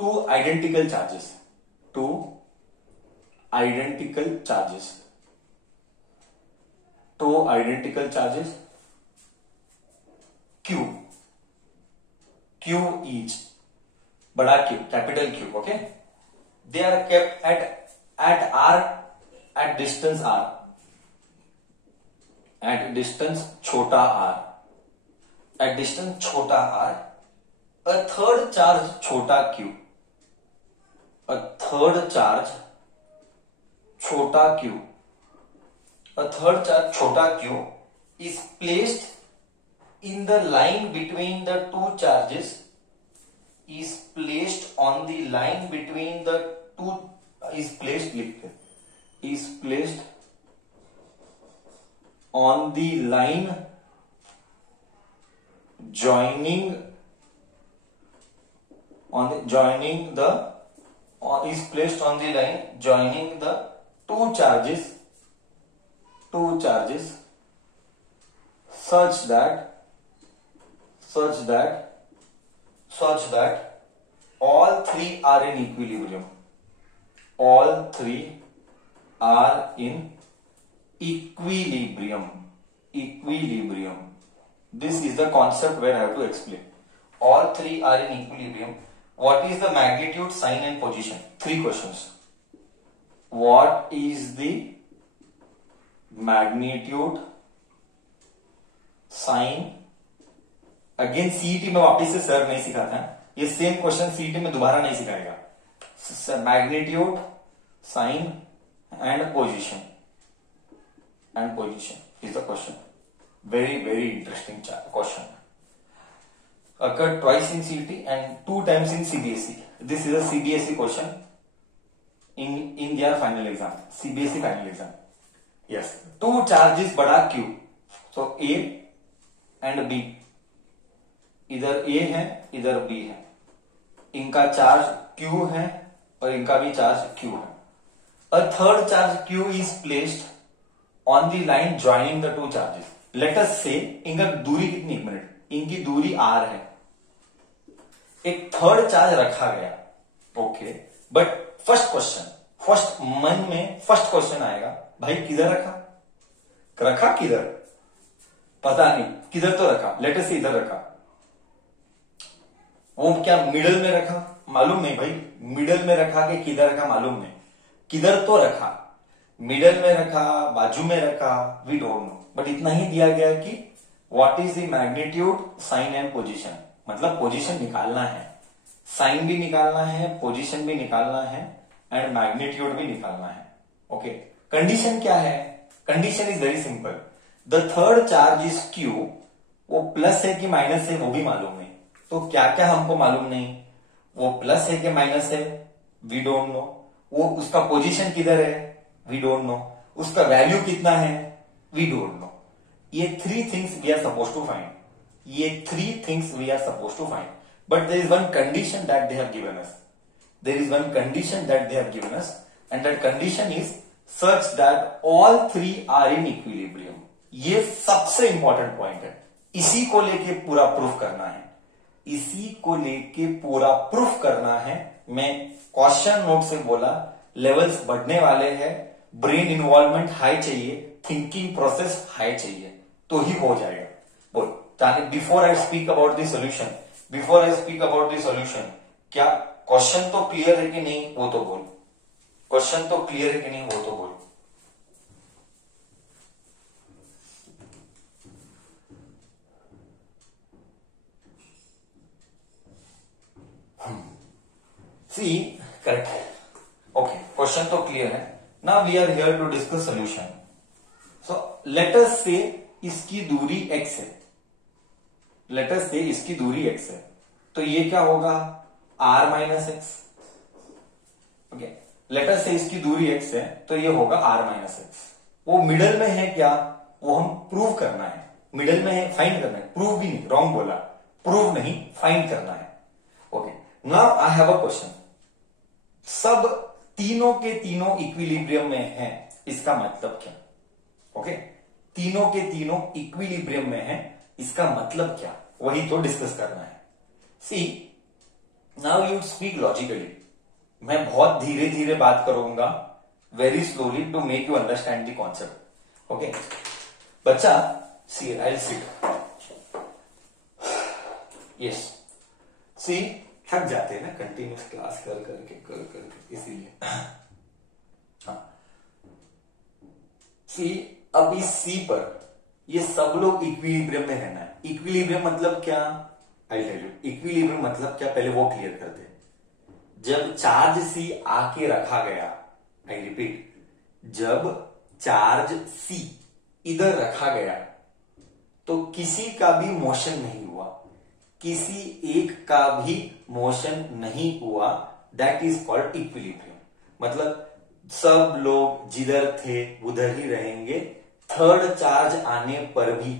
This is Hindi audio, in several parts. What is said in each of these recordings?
two identical charges, two identical charges, two identical charges q, q each, बड़ा q, capital Q, okay, they are kept at r, at distance r, at distance छोटा r, at distance छोटा r, a third charge छोटा q, a third charge छोटा q, a third charge छोटा q is placed in the line between the two charges, is placed on the line between the two, is placed on the line joining the two charges such that all three are in equilibrium. All three are in equilibrium. This is the concept where I have to explain. All three are in equilibrium. What is the magnitude, sign and position? 3 questions. What is the magnitude, sign, again CET में वापिस से सर नहीं सिखाता है, ये सेम क्वेश्चन सीईटी में दोबारा नहीं सिखाएगा. Magnitude, sign and position is the question. Very very interesting question. occurred twice in CET and 2 times in CBSE. This is a CBSE question in their final exam, CBSE final exam. Yes, 2 charges बड़ा Q, so A and B, इधर A है इधर B है, इनका चार्ज Q है और इनका भी चार्ज Q है. A third charge Q is placed on the line joining the two charges. Let us say इनका दूरी कितनी, 1 मिनट, इनकी दूरी R है, एक थर्ड चार्ज रखा गया. ओके, बट फर्स्ट मन में फर्स्ट क्वेश्चन आएगा, भाई किधर रखा किधर, पता नहीं किधर तो रखा, लेट अस से इधर रखा. वो क्या मिडल में रखा, मालूम नहीं भाई, मिडल में रखा कि किधर रखा मालूम नहीं, किधर तो रखा, मिडल में रखा, बाजू में रखा, वी डोंट नो. बट इतना ही दिया गया कि what is the magnitude, sign and position, मतलब पोजीशन निकालना है, साइन भी निकालना है, पोजीशन भी निकालना है एंड मैग्नीट्यूड भी निकालना है. ओके, कंडीशन क्या है? Condition is very simple. The third charge is Q, वो प्लस है कि माइनस है वो भी मालूम नहीं. तो क्या क्या हमको मालूम नहीं, वो प्लस है कि माइनस है वी डोंट नो, वो उसका पोजीशन किधर है वी डोंट नो, उसका वैल्यू कितना है वी डोंट नो. ये 3 things we are suppose to find. ये 3 things we are supposed to find, but there is one condition that they have given us. And that condition is such that all 3 are in equilibrium. ये सबसे इंपॉर्टेंट पॉइंट है, इसी को लेके पूरा प्रूफ करना है. मैं क्वेश्चन नोट से बोला, लेवल्स बढ़ने वाले हैं, ब्रेन इन्वॉल्वमेंट हाई चाहिए, थिंकिंग प्रोसेस हाई चाहिए, तो ही हो जाएगा. बोल, before I speak about the solution, क्या क्वेश्चन तो क्लियर है कि नहीं वो तो बोल. क्वेश्चन तो क्लियर है कि नहीं वो तो बोल. सी करेक्ट, ओके, क्वेश्चन तो क्लियर है. Now we are here to discuss solution. So let us say इसकी दूरी x है, लेट अस से इसकी दूरी x है, तो ये क्या होगा r minus x. Okay, late us say इसकी दूरी x है तो ये होगा r माइनस एक्स. वो मिडल में है क्या, वो हम प्रूव करना है. मिडल में है, फाइंड करना है, प्रूव भी नहीं, रॉन्ग बोला, प्रूव नहीं फाइंड करना है. Okay, now I have a question. सब तीनों के तीनों इक्विलिब्रियम में है, इसका मतलब क्या? ओके, तीनों के तीनों इक्विलिब्रियम में है, इसका मतलब क्या, वही तो डिस्कस करना है. See now you speak logically. मैं बहुत धीरे धीरे बात करूंगा, very slowly to make you understand the concept. Okay बच्चा, सी आई सिट. यस सी, थक जाते हैं ना कंटिन्यूस क्लास कर करके इसीलिए. हाँ सी, अब इस सी पर ये सब लोग इक्विलिब्रियम में रहना है. इक्विलिब्रियम मतलब क्या, आई टेल यू. इक्विलिब्रियम मतलब क्या, पहले वो क्लियर करते हैं. जब चार्ज सी आके रखा गया, आई रिपीट, जब चार्ज सी इधर रखा गया तो किसी का भी मोशन नहीं हुआ, किसी एक का भी मोशन नहीं हुआ. That is called equilibrium. मतलब सब लोग जिधर थे उधर ही रहेंगे. थर्ड चार्ज आने पर भी,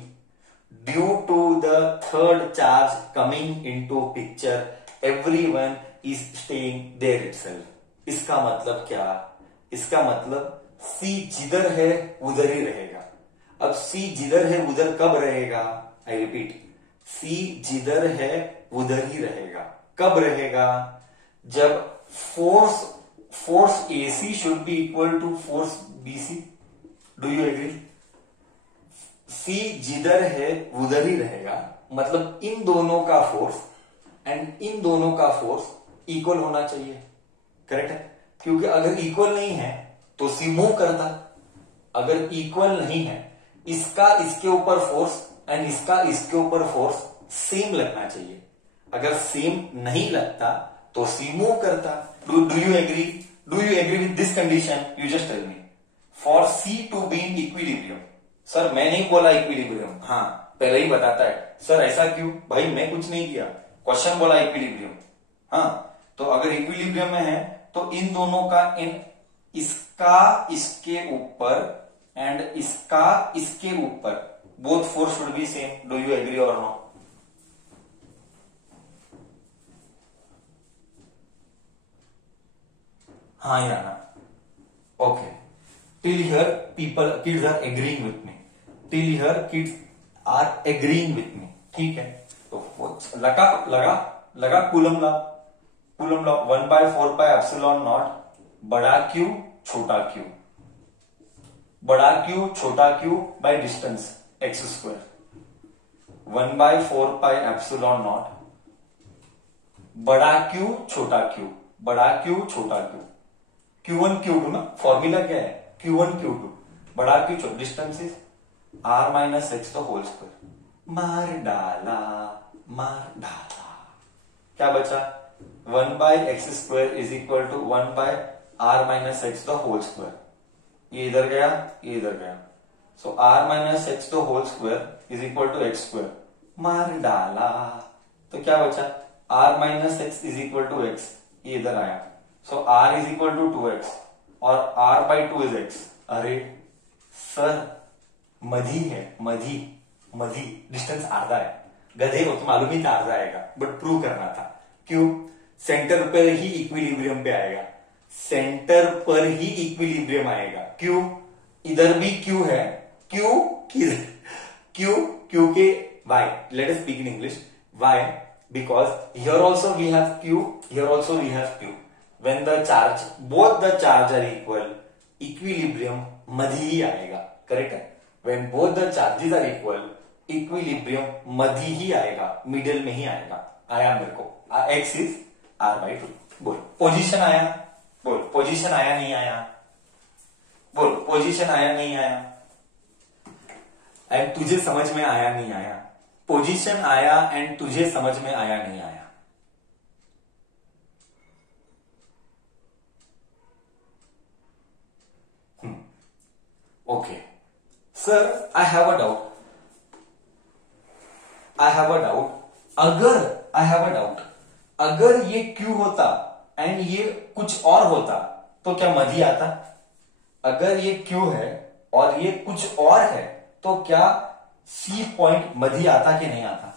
due to the third charge coming into picture, everyone is staying there itself. इसका मतलब क्या, इसका मतलब सी जिधर है उधर ही रहेगा. अब सी जिधर है उधर कब रहेगा, आई रिपीट, सी जिधर है उधर ही रहेगा. कब रहेगा, जब force AC should be equal to force BC. Do you agree? See जिधर है उधर ही रहेगा, मतलब इन दोनों का फोर्स एंड इन दोनों का फोर्स इक्वल होना चाहिए. करेक्ट है? क्योंकि अगर इक्वल नहीं है तो सी मूव करता. अगर इक्वल नहीं है, इसका इसके ऊपर फोर्स एंड इसका इसके ऊपर फोर्स सेम लगना चाहिए. अगर सेम नहीं लगता तो सी मूव करता. Do you agree? Do you agree with this condition? You just tell me. For C to be in equilibrium. Sir मैं नहीं बोला इक्विलिब्रियम. हाँ पहले ही बताता है. सर ऐसा क्यों? भाई मैं कुछ नहीं किया, क्वेश्चन बोला इक्विलिब्रियम. हाँ तो अगर इक्विलिब्रियम में है तो इन दोनों का, इन इसका इसके ऊपर एंड इसका इसके ऊपर, both force should be same. Do you agree और नो? हाँ या ना? Okay, till here kids are agreeing with me. Till here kids are agreeing with me. ठीक है, तो लगा कूलम लॉ. कूलम लॉ 1/4πε0 बड़ा क्यू छोटा क्यू, बड़ा क्यू छोटा क्यू बाय डिस्टेंस x². 1/4πε0 बड़ा क्यू छोटा क्यू, बड़ा क्यू छोटा क्यू. Q1 Q2 ना, फॉर्मूला क्या है? Q1 Q2 बड़ा क्यू छोटा, डिस्टेंस इज r-x². मार डाला, क्या बचा? 1/x² is equal to 1/r-x². ये इधर गया, ये इधर गया. So r-x² is equal to x². मार डाला तो क्या बचा? r-x is equal to x. ये इधर आया. So r is equal to 2x और r/2 इज x. अरे सर मधी है, मधी डिस्टेंस आधा है. गधे को तो मालूम ही था आधा आएगा, बट प्रूव करना था. क्यों? सेंटर पर ही इक्विलिब्रियम पे आएगा, सेंटर पर ही इक्विलिब्रियम आएगा. क्यों? इधर भी क्यू है. क्योंकि why, let us speak in English. Why? Because here also we have Q, here also we have Q. When the charge, both the charge are equal, equilibrium मधी ही आएगा. करेक्ट है? When both the charges are equal, equilibrium मधी ही आएगा, मिडिल में ही आएगा. आया मेरे को? x is r/2. बोल पोजीशन आया, बोल पोजीशन आया नहीं आया, बोल पोजीशन आया नहीं आया. एंड तुझे समझ में आया नहीं आया? पोजीशन आया एंड तुझे समझ में आया नहीं आया? Okay sir, I have a doubt. अगर ये Q होता एंड ये कुछ और होता तो क्या मधी आता? अगर ये Q है और ये कुछ और है तो क्या C पॉइंट मधी आता कि नहीं आता?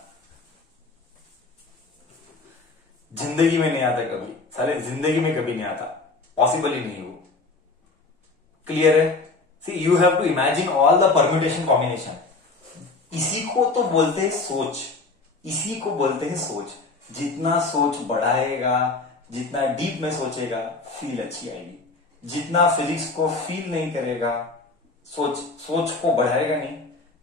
जिंदगी में नहीं आता कभी. साले जिंदगी में कभी नहीं आता, पॉसिबल ही नहीं. वो क्लियर है? See, you have to imagine all the permutation combination. इसी को तो बोलते हैं सोच, इसी को बोलते हैं सोच. जितना सोच बढ़ाएगा, जितना डीप में सोचेगा, फील अच्छी आएगी। जितना फिजिक्स को फील नहीं करेगा, सोच को बढ़ाएगा नहीं,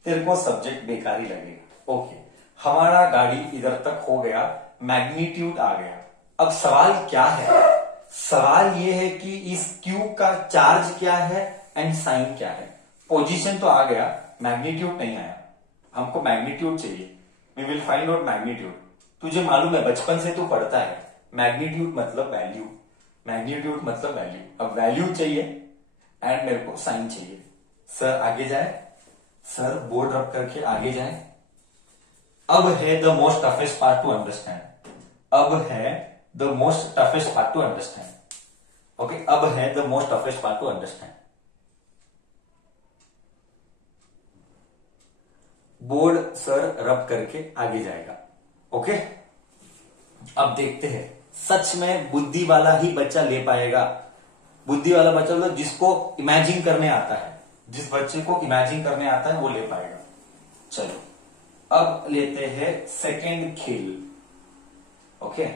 तेरे को सब्जेक्ट बेकार ही लगेगा। ओके, हमारा गाड़ी इधर तक हो गया, मैग्नीट्यूड आ गया। अब सवाल क्या है? सवाल ये है कि इस क्यू का चार्ज क्या है एंड साइन क्या है। पोजीशन तो आ गया, मैग्नीट्यूड नहीं आया। हमको मैग्नीट्यूड चाहिए। We will find out magnitude. तुझे मालूम है, बचपन से तू पढ़ता है, मैग्नीट्यूड मतलब वैल्यू, मैग्नीट्यूड मतलब वैल्यू। अब वैल्यू चाहिए एंड मेरे को साइन चाहिए। सर आगे जाए, सर बोर्ड रब करके आगे जाए। अब है the most toughest part two understand. अब है the most toughest part two understand. Okay, अब है the most toughest part two understand. Board sir रब करके आगे जाएगा। ओके, अब देखते हैं सच में बुद्धि वाला ही बच्चा ले पाएगा। बुद्धि वाला बच्चा मतलब जिसको इमेजिन करने आता है, जिस बच्चे को इमेजिन करने आता है वो ले पाएगा। चलो अब लेते हैं सेकेंड खेल। ओके,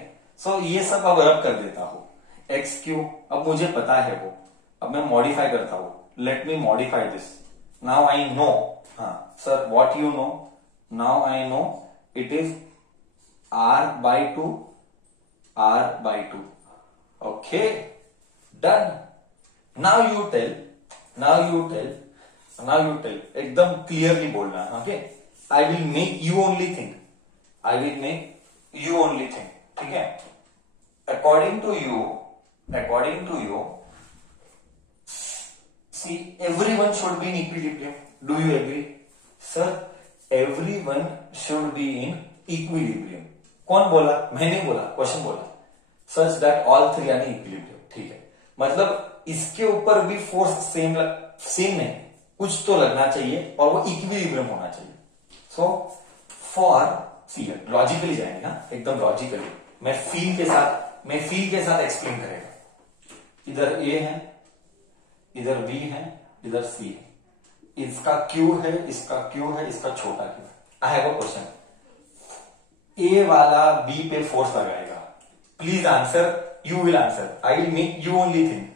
सो ये सब अब रब कर देता हूं। एक्स क्यू अब मुझे पता है वो, अब मैं मॉडिफाई करता हूं। Let me modify this. Now I know, हाँ sir what you know? Now I know it is r/2 r/2। Okay done. Now you tell, एकदम क्लियरली बोलना। Okay, I will make you only think, ठीक है? According to you see everyone should be in equilibrium. Do you agree? Sir, everyone should be in equilibrium. कौन बोला? मैंने बोला, क्वेश्चन बोला। Such that all three are in equilibrium. ठीक है, मतलब इसके ऊपर भी फोर्स सेम नहीं, कुछ तो लगना चाहिए और वो इक्विलिब्रियम होना चाहिए। सो फॉर फील, लॉजिकली जाएंगे ना, एकदम लॉजिकली। मैं फील के साथ एक्सप्लेन करेगा। इधर ए है, इधर बी है, इधर सी है, इसका क्यू है, इसका क्यू है, इसका छोटा क्यू है। I have a question. ए वाला बी पे फोर्स लगाएगा। Please answer, you will answer, I will make you only thing.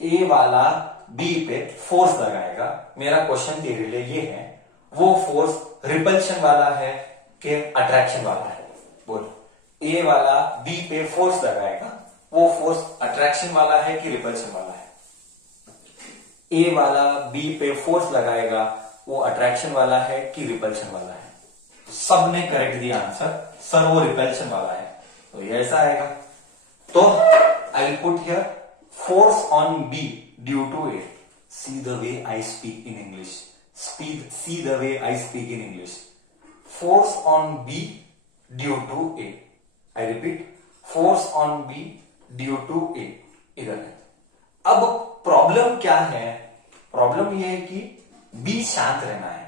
A वाला बी पे फोर्स लगाएगा। मेरा क्वेश्चन तेरे लिए ये है, वो फोर्स रिपल्शन वाला है कि अट्रैक्शन वाला है? बोल। ए वाला बी पे फोर्स लगाएगा, वो फोर्स अट्रैक्शन वाला है कि रिपल्शन वाला है? ए वाला बी पे फोर्स लगाएगा, वो अट्रैक्शन वाला है कि रिपल्शन वाला है? सबने करेक्ट दिया आंसर, सर वो रिपल्शन वाला है। तो ये ऐसा आएगा। तो I will put here force on B due to A. See the way I speak in English, see the way I speak in English. Force on B due to A. I repeat, force on B due to A. इधर है। अब प्रॉब्लम क्या है? प्रॉब्लम ये है कि बी शांत रहना है।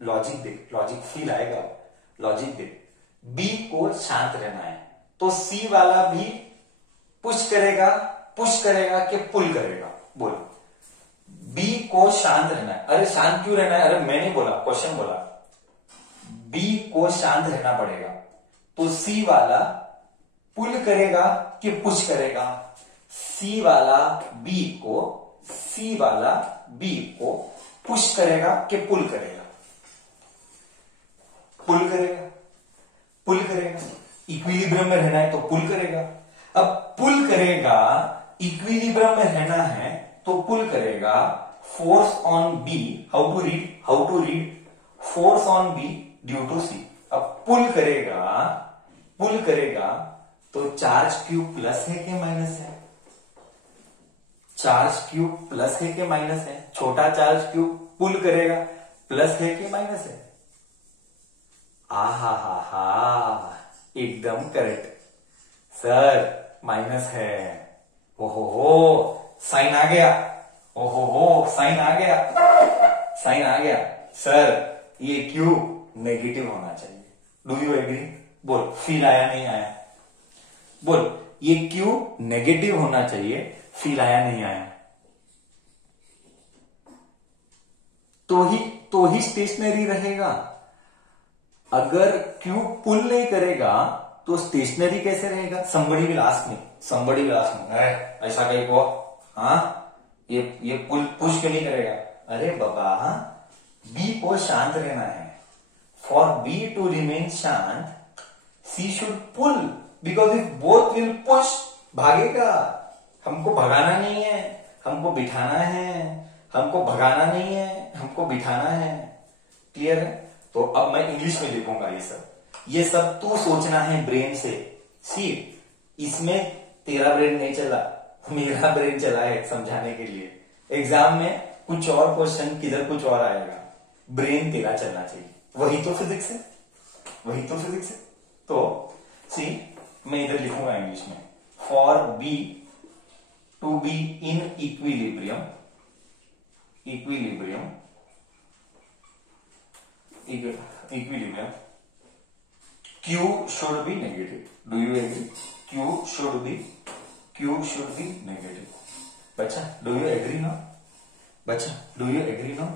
लॉजिक देख, लॉजिक फील आएगा, लॉजिक देख। बी को शांत रहना है, तो सी वाला भी पुश करेगा कि पुल करेगा? बोल। बी को शांत रहना है। अरे शांत क्यों रहना है? अरे मैं नहीं बोला, क्वेश्चन बोला। बी को शांत रहना पड़ेगा, तो सी वाला पुल करेगा कि पुश करेगा? सी वाला बी को पुश करेगा कि पुल करेगा? पुल करेगा। इक्विलिब्रियम में रहना है तो पुल करेगा। अब पुल करेगा, इक्विलिब्रियम में रहना है तो पुल करेगा। Force on B, how to read force on B due to C. अब पुल करेगा तो चार्ज क्यू प्लस है कि माइनस है? चार्ज क्यू प्लस है कि माइनस है? छोटा चार्ज क्यू पुल करेगा, प्लस है कि माइनस है? आहा, एकदम करेक्ट सर, माइनस है। ओहो, साइन आ गया। साइन आ गया। सर ये क्यू नेगेटिव होना चाहिए। Do you agree? बोल, फील आया नहीं आया? बोल, ये क्यू नेगेटिव होना चाहिए, फील आया नहीं आया? तो ही स्टेशनरी रहेगा। अगर क्यू पुल नहीं करेगा तो स्टेशनरी कैसे रहेगा? somebody will ask me, somebody will ask me, ऐसा कहीं को, हाँ ये पुश क्यों नहीं करेगा? अरे बाबा, बी को शांत रहना है. फॉर बी टू रिमेन शांत, C should pull, because if both will push, भागेगा. हमको भगाना नहीं है, हमको बिठाना है. हमको भगाना नहीं है, हमको बिठाना है. क्लियर है? तो अब मैं इंग्लिश में लिखूंगा ये सब तू सोचना है ब्रेन से. सी, इसमें तेरा ब्रेन नहीं चला, मेरा ब्रेन चला है समझाने के लिए. एग्जाम में कुछ और क्वेश्चन, किधर कुछ और आएगा. ब्रेन तेरा चलना चाहिए. वही तो फिजिक्स है, वही तो फिजिक्स है. तो सी, मैं इधर लिखूंगा इंग्लिश में, for B to be in equilibrium, equilibrium Q should be negative. Do you agree? Q should be negative. बच्चा, do you agree now? बच्चा, do you agree now?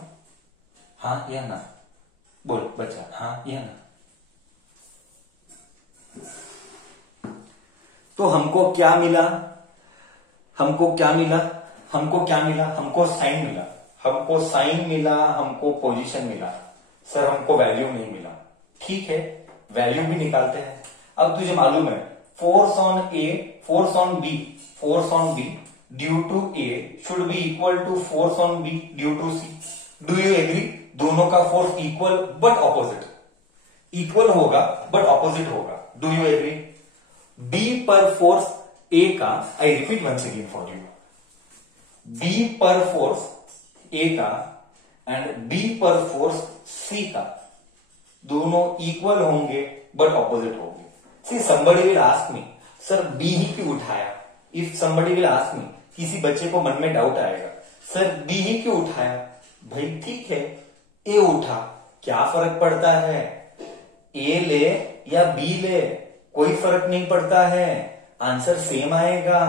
हाँ या ना? बोल बच्चा, हाँ या ना? तो हमको क्या मिला? हमको साइन मिला. हमको साइन मिला, हमको पोजीशन मिला. सर हमको वैल्यू नहीं मिला. ठीक है, वैल्यू भी निकालते हैं. अब तुझे मालूम है force on A, force on B due to A should be equal to force on B due to C. Do you agree? दोनों का force equal but opposite, equal होगा बट ऑपोजिट होगा. डू यू एग्री? बी पर फोर्स ए का, I repeat once again for you, B पर फोर्स ए का एंड बी पर फोर्स सी का, दोनों इक्वल होंगे बट ऑपोजिट होंगे. See, somebody will ask me, sir B ही क्यों उठाया? If somebody will ask me, किसी बच्चे को मन में डाउट आएगा, सर बी ही क्यों उठाया? भाई ठीक है, ए उठा, क्या फर्क पड़ता है? ए ले या बी ले, कोई फर्क नहीं पड़ता है. आंसर सेम आएगा.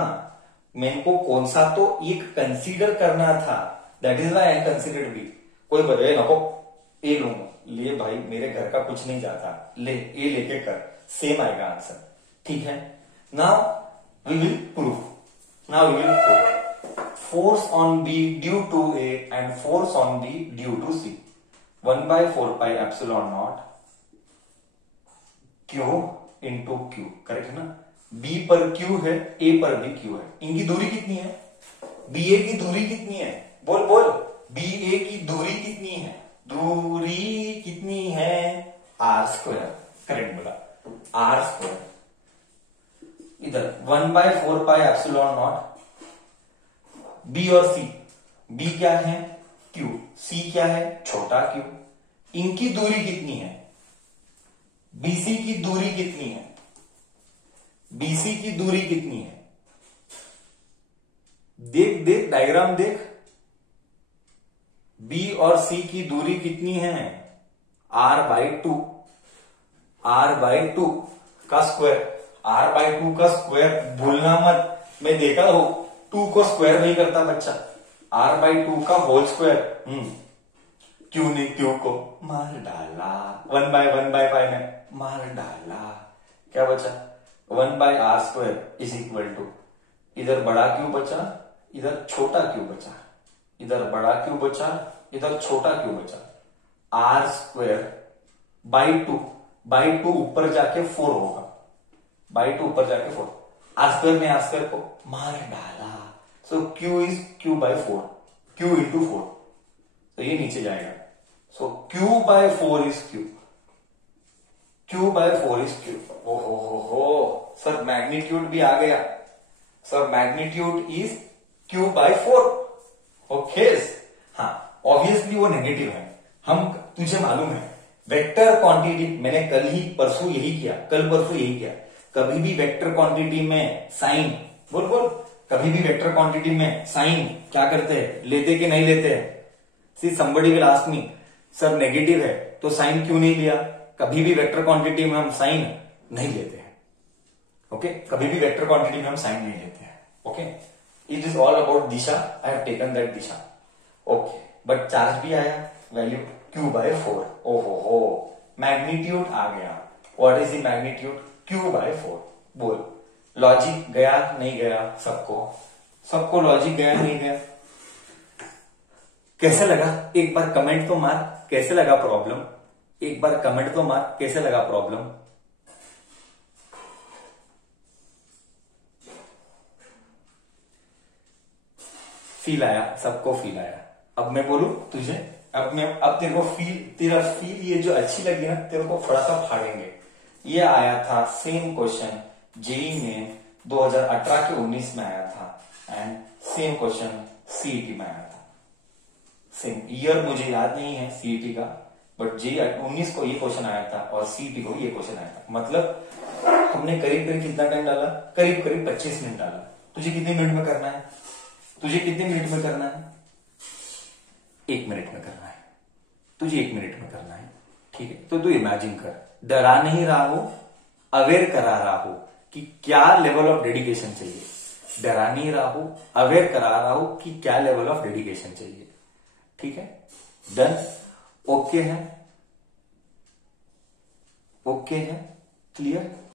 मेरे को कौन सा तो एक कंसीडर करना था, that is why I considered B. कोई बोले नको ए लूंगा, ले भाई मेरे घर का कुछ नहीं जाता, ले ए लेके कर, सेम आएगा आंसर. ठीक है, now we will prove. Force on B due to A and force on B due to C. 1/4 pi epsilon naught Q into Q. Correct है ना? बी पर क्यू है, ए पर भी क्यू है. इनकी दूरी कितनी है? बी ए की दूरी कितनी है? बोल बोल, बी ए की दूरी कितनी है? दूरी कितनी है? R square. करेक्ट बोला, आर स्क्वायर. इधर 1/4 पाई एप्सिलॉन नॉट. बी और सी, बी क्या है? क्यू. सी क्या है? छोटा क्यू. इनकी दूरी कितनी है? बीसी की दूरी कितनी है? बीसी की दूरी कितनी है? देख देख डायग्राम देख. बी और सी की दूरी कितनी है? r/2. r/2 का स्क्वायर. r/2 का स्क्वायर भूलना मत. मैं देखा हो 2 को स्क्वायर नहीं करता बच्चा. r/2 का होल स्क्वायर. क्यू ने क्यू को मार डाला. 1/1/5 में मार डाला. क्या बचा? 1/r² इज इक्वल टू, इधर बड़ा क्यू बचा, इधर छोटा क्यू बचा. इधर बड़ा क्यू बचा, इधर छोटा क्यू बचा. r² बाई टू ऊपर जाके 4 होगा. बाई टू ऊपर जाके 4. r² ने r² को मार डाला. सो q is q/4. q into 4. तो ये नीचे जाएगा. सो q/4 is q. q/4 is q. ओहो सर, मैग्नीट्यूड भी आ गया. Sir magnitude is q/4. Okay. हाँ, ऑब्वियसली वो नेगेटिव है. हम, तुझे मालूम है वेक्टर क्वांटिटी, मैंने कल परसों यही किया. कभी भी वेक्टर क्वांटिटी में साइन, बोल कभी भी वेक्टर क्वांटिटी में साइन क्या करते हैं? लेते कि नहीं लेते हैं? सी, somebody will ask me, sir negative है तो साइन क्यों नहीं लिया? कभी भी वेक्टर क्वांटिटी में हम साइन नहीं लेते हैं. ओके, कभी भी वेक्टर क्वांटिटी में हम साइन नहीं लेते हैं. Okay, it is all about Disha. I have taken that Disha. Okay, but charge भी आया, वैल्यू q/4. ओहो, मैग्नीट्यूड आ गया. What is the magnitude? Q/4। बोल, लॉजिक गया नहीं गया? सबको लॉजिक गया नहीं गया? कैसे लगा? एक बार कमेंट तो मार, कैसे लगा प्रॉब्लम? एक बार कमेंट तो मार, कैसे लगा प्रॉब्लम? फील आया? सबको फील आया? अब मैं बोलूं तुझे, अब तेरे को तेरा फील ये जो अच्छी लगी ना, तेरे को थोड़ा सा फाड़ेंगे। ये आया था सेम क्वेश्चन जेईई में 2018 के 19 में आया था एंड सेम क्वेश्चन सीईटी में आया था। सेम ईयर मुझे याद नहीं है सीईटी का, बट जेईई 19 को ये क्वेश्चन आया था और सीईटी को ये क्वेश्चन आया था। मतलब हमने करीब करीब कितना टाइम डाला? करीब करीब 25 मिनट डाला। तुझे कितने मिनट में करना है? 1 मिनट में करना है। तुझे 1 मिनट में करना है, ठीक है? तो तू इमेजिन कर, डरा नहीं रहा हो, अवेयर करा रहा हो कि क्या लेवल ऑफ डेडिकेशन चाहिए। डरा नहीं रहा हो, अवेयर करा रहा हो कि क्या लेवल ऑफ डेडिकेशन चाहिए। ठीक है? डन? ओके है? ओके है? क्लियर?